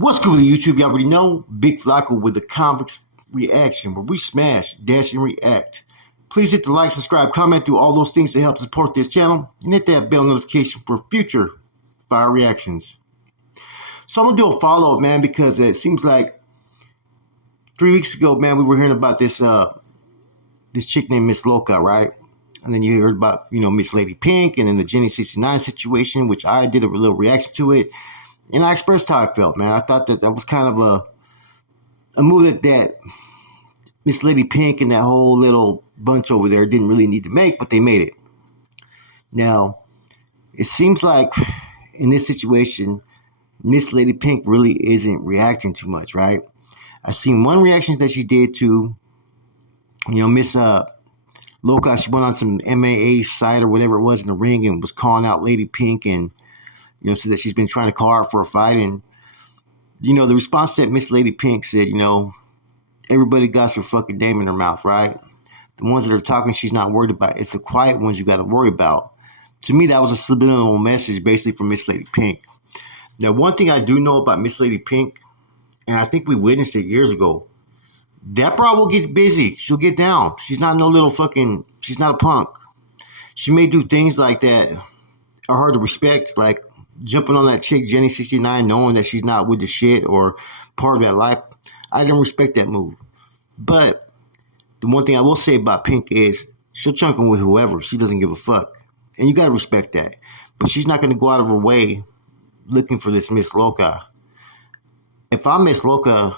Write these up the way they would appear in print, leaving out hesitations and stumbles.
What's good with YouTube? Y'all already know. Big Flacco with the Convicts reaction, where we smash, dash, and react. Please hit the like, subscribe, comment, do all those things to help support this channel, and hit that bell notification for future fire reactions. So I'm gonna do a follow-up, man, because it seems like 3 weeks ago, man, we were hearing about this this chick named Miss Loca, right? And then you heard about, Miss Lady Pink, and then the Jenny 69 situation, which I did a little reaction to it. And I expressed how I felt, man. I thought that was kind of a move that Miss Lady Pink and that whole little bunch over there didn't really need to make, but they made it. Now, it seems like in this situation, Miss Lady Pink really isn't reacting too much, right? I seen one reaction that she did to, Miss Loca. She went on some MAA site or whatever it was in the ring and was calling out Lady Pink and said that she's been trying to call her for a fight. And, the response that Miss Lady Pink said, everybody got her fucking name in their mouth, right? The ones that are talking, she's not worried about. It's the quiet ones you got to worry about. To me, that was a subliminal message basically from Miss Lady Pink. Now, one thing I do know about Miss Lady Pink, and I think we witnessed it years ago, that broad will get busy. She'll get down. She's not no little she's not a punk. She may do things like that are hard to respect, like jumping on that chick, Jenny 69, knowing that she's not with the shit or part of that life. I didn't respect that move. But the one thing I will say about Pink is she'll chunk with whoever. She doesn't give a fuck. And you got to respect that. But she's not going to go out of her way looking for this Miss Loca. If I'm Miss Loca,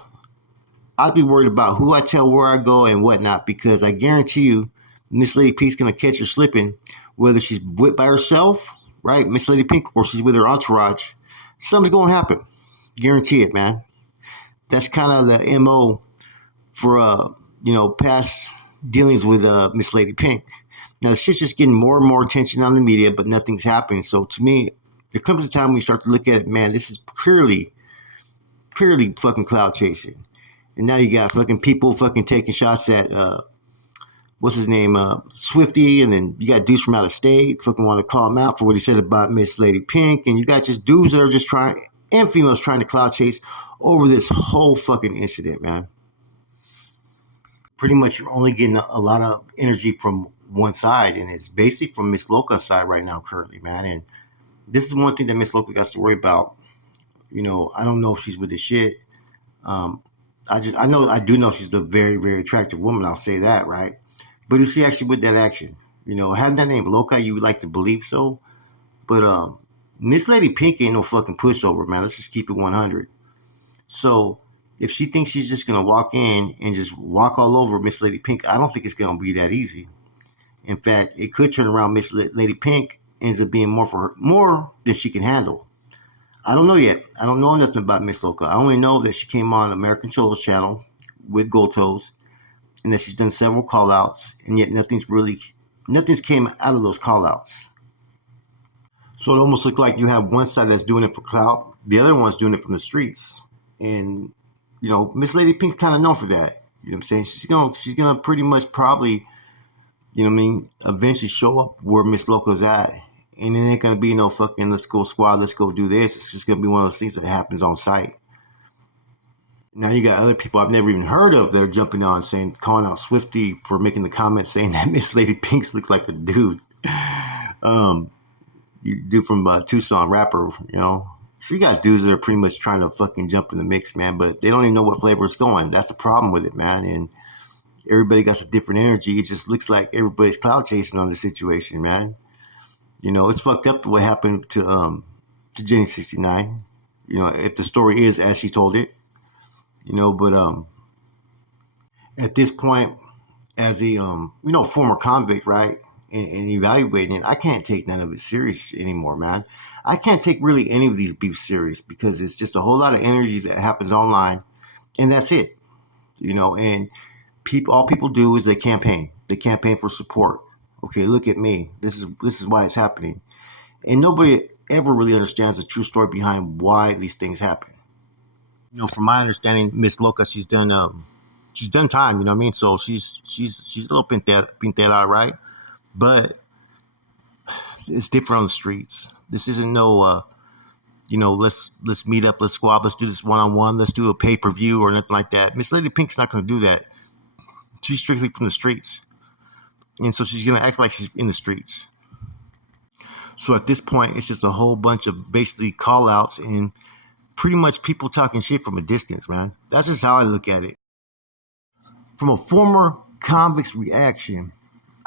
I'd be worried about who I tell where I go and whatnot, because I guarantee you Miss Lady Pink's going to catch her slipping, whether she's with by herself, right, Miss Lady Pink, or she's with her entourage. Something's going to happen. Guarantee it, man. That's kind of the MO for, past dealings with Miss Lady Pink. Now, the shit's just getting more and more attention on the media, but nothing's happening. So, to me, there comes a time when you start to look at it, man, this is clearly fucking cloud chasing. And now you got fucking people fucking taking shots at, what's his name, Swifty, and then you got dudes from out of state fucking want to call him out for what he said about Miss Lady Pink, and you got just dudes that are just trying, and females trying to cloud chase over this whole fucking incident, man. Pretty much you're only getting a lot of energy from one side, and it's basically from Miss Loca's side right now currently, man. And this is one thing that Miss Loca got to worry about. I don't know if she's with the shit. I do know she's a very, very attractive woman. I'll say that, right? But is she actually with that action? Having that name Loca, you would like to believe so. But Miss Lady Pink ain't no fucking pushover, man. Let's just keep it 100. So if she thinks she's just gonna walk in and just walk all over Miss Lady Pink, I don't think it's gonna be that easy. In fact, it could turn around. Miss Lady Pink ends up being more than she can handle. I don't know yet. I don't know nothing about Miss Loca. I only know that she came on American Soul's channel with Gold Toes, and that she's done several call-outs, and yet nothing's came out of those call-outs. So it almost looks like you have one side that's doing it for clout, the other one's doing it from the streets. And, Miss Lady Pink's kind of known for that. You know what I'm saying? She's gonna pretty much probably, eventually show up where Miss Loca's at. And it ain't gonna be no fucking let's go squad, let's go do this. It's just gonna be one of those things that happens on site. Now you got other people I've never even heard of that are jumping on calling out Swifty for making the comment saying that Miss Lady Pink looks like a dude. You do from Tucson rapper, So you got dudes that are pretty much trying to fucking jump in the mix, man, but they don't even know what flavor it's going. That's the problem with it, man. And everybody got a different energy. It just looks like everybody's cloud chasing on the situation, man. It's fucked up what happened to Jenny 69. If the story is as she told it. But at this point, as a former convict, right, and evaluating it, I can't take none of it serious anymore, man. I can't take really any of these beefs serious because it's just a whole lot of energy that happens online, and that's it. And all people do is they campaign. They campaign for support. Okay, look at me. This is why it's happening, and nobody ever really understands the true story behind why these things happen. From my understanding, Miss Loca, she's done time. You know what I mean? So she's a little pintada, right? But it's different on the streets. This isn't no let's meet up, let's squab, let's do this one-on-one, let's do a pay-per-view or nothing like that. Miss Lady Pink's not going to do that. She's strictly from the streets. And so she's going to act like she's in the streets. So at this point, it's just a whole bunch of basically call outs and pretty much people talking shit from a distance, man. That's just how I look at it. From a former convict's reaction,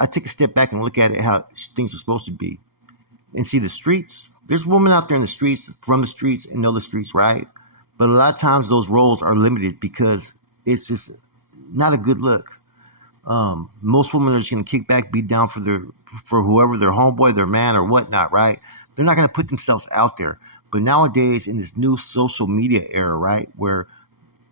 I take a step back and look at it how things are supposed to be. And see the streets. There's women out there in the streets, from the streets, and know the streets, right? But a lot of times those roles are limited because it's just not a good look. Most women are just gonna kick back, beat down for whoever, their homeboy, their man, or whatnot, right? They're not gonna put themselves out there. But nowadays, in this new social media era, right, where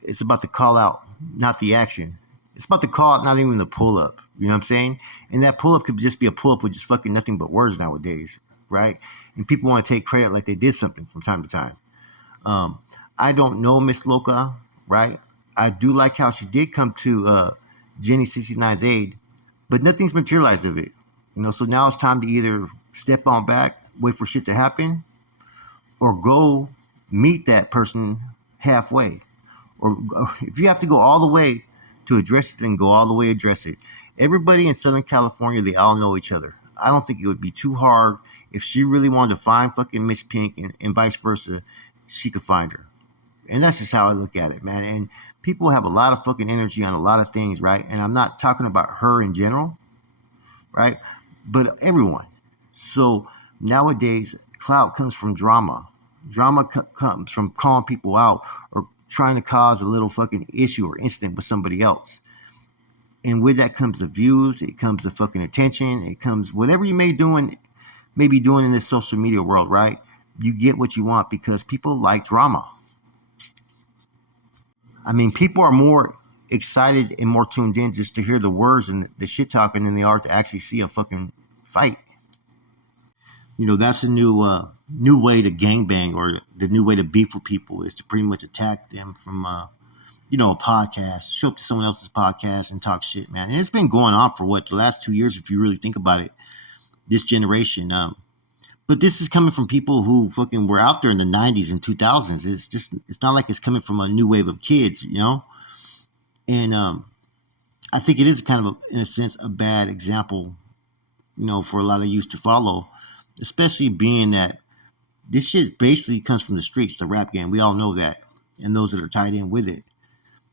it's about the call out, not the action. It's about the call out, not even the pull up. You know what I'm saying? And that pull up could just be a pull up with just fucking nothing but words nowadays, right? And people want to take credit like they did something from time to time. I don't know Miss Loca, right? I do like how she did come to Jenny 69's aid, but nothing's materialized of it. So now it's time to either step on back, wait for shit to happen, or go meet that person halfway. Or if you have to go all the way to address it, then go all the way address it. Everybody in Southern California, they all know each other. I don't think it would be too hard if she really wanted to find fucking Miss Pink and vice versa, she could find her. And that's just how I look at it, man. And people have a lot of fucking energy on a lot of things, right? And I'm not talking about her in general, right? But everyone. So nowadays, clout comes from drama. Drama comes from calling people out or trying to cause a little fucking issue or incident with somebody else. And with that comes the views, it comes the fucking attention, it comes whatever you may be doing in this social media world, right? You get what you want because people like drama. I mean, people are more excited and more tuned in just to hear the words and the shit talking than they are to actually see a fucking fight. That's a new way to gangbang, or the new way to beef with people is to pretty much attack them from a podcast, show up to someone else's podcast and talk shit, man. And it's been going on for the last 2 years, if you really think about it, this generation. But this is coming from people who fucking were out there in the 90s and 2000s. It's not like it's coming from a new wave of kids, And I think it is kind of, in a sense, a bad example, for a lot of youth to follow, especially being that this shit basically comes from the streets, the rap game. We all know that, and those that are tied in with it.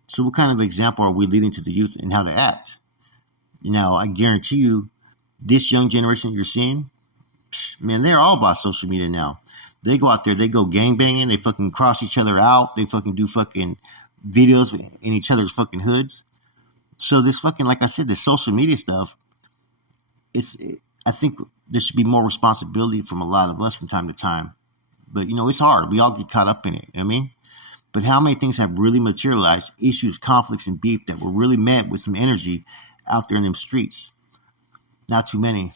So what kind of example are we leading to the youth and how to act? I guarantee you, this young generation you're seeing, man, they're all about social media now. They go out there, they go gangbanging, they fucking cross each other out, they fucking do fucking videos in each other's fucking hoods. So this fucking, like I said, this social media stuff, I think there should be more responsibility from a lot of us from time to time. But, it's hard. We all get caught up in it. I mean, but how many things have really materialized, issues, conflicts, and beef that were really met with some energy out there in them streets? Not too many.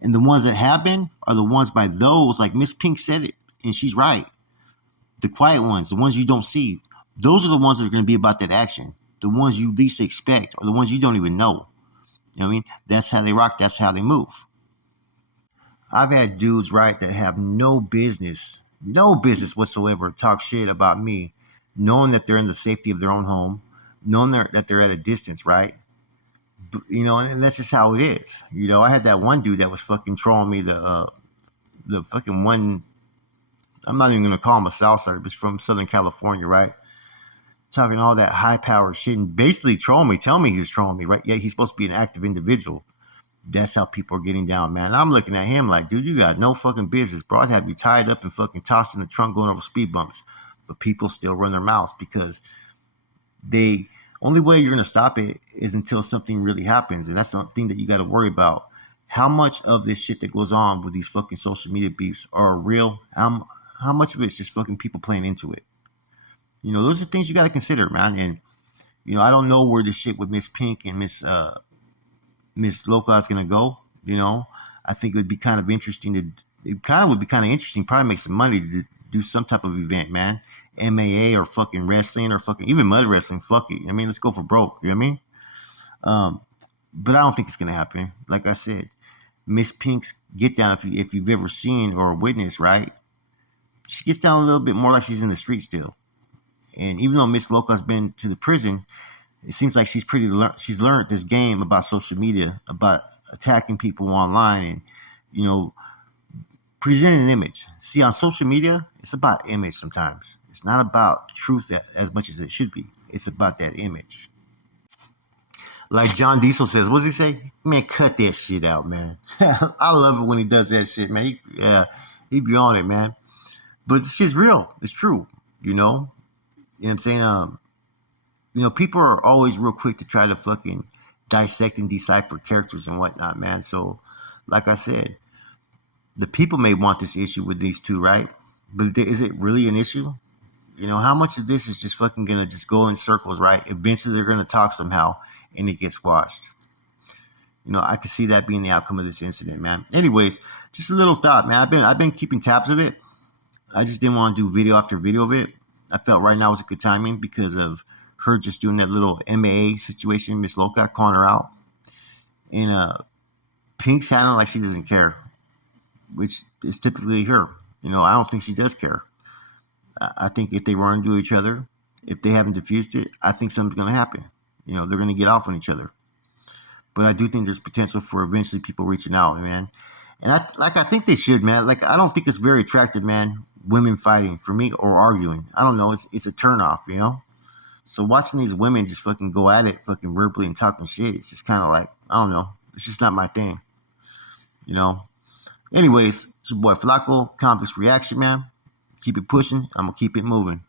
And the ones that have been are the ones by those, like Miss Pink said it, and she's right. The quiet ones, the ones you don't see, those are the ones that are going to be about that action. The ones you least expect, or the ones you don't even know. You know what I mean? That's how they rock. That's how they move. I've had dudes, right, that have no business whatsoever talk shit about me, knowing that they're in the safety of their own home, knowing that they're at a distance, right? And that's just how it is. I had that one dude that was fucking trolling me, the fucking one, I'm not even going to call him a Southsider, but from Southern California, right? Talking all that high power shit and basically trolling me, telling me he was trolling me, right? Yeah, he's supposed to be an active individual. That's how people are getting down, man. I'm looking at him like, dude, you got no fucking business, bro. I'd have you tied up and fucking tossed in the trunk going over speed bumps. But people still run their mouths because only way you're going to stop it is until something really happens. And that's the thing that you got to worry about. How much of this shit that goes on with these fucking social media beefs are real? How much of it's just fucking people playing into it? Those are things you got to consider, man. And, I don't know where this shit with Miss Pink and Miss Loca is going to go. I think it would be kind of interesting probably make some money to do some type of event, man. MAA or fucking wrestling or fucking even mud wrestling. Fuck it. I mean, let's go for broke. You know what I mean? But I don't think it's going to happen. Like I said, Miss Pink's get down, if you've ever seen or witnessed, right? she gets down a little bit more like she's in the street still. And even though Miss Loca's been to the prison, it seems like she's learned this game about social media, about attacking people online, and you know, presenting an image. See, on social media, it's about image sometimes. It's not about truth as much as it should be. It's about that image. Like John Diesel says, what does he say? Man, cut that shit out, man. I love it when he does that shit, man. He be on it, man. But this shit's real. It's true, you know? You know what I'm saying? People are always real quick to try to fucking dissect and decipher characters and whatnot, man. So, like I said, the people may want this issue with these two, right? But is it really an issue? How much of this is just fucking gonna just go in circles, right? Eventually they're gonna talk somehow and it gets squashed. I could see that being the outcome of this incident, man. Anyways, just a little thought, man. I've been keeping tabs of it. I just didn't want to do video after video of it. I felt right now was a good timing because of her just doing that little MAA situation, Miss Loca, calling her out. And Pink's handling like she doesn't care, which is typically her. I don't think she does care. I think if they run into each other, if they haven't diffused it, I think something's going to happen. They're going to get off on each other. But I do think there's potential for eventually people reaching out, man. And I think they should, man. Like, I don't think it's very attractive, man, women fighting for me or arguing. I don't know. It's a turnoff, So watching these women just fucking go at it, fucking verbally and talking shit, it's just kind of like, I don't know. It's just not my thing, Anyways, it's your boy Flacco, Convicts Reaction, man. Keep it pushing. I'm going to keep it moving.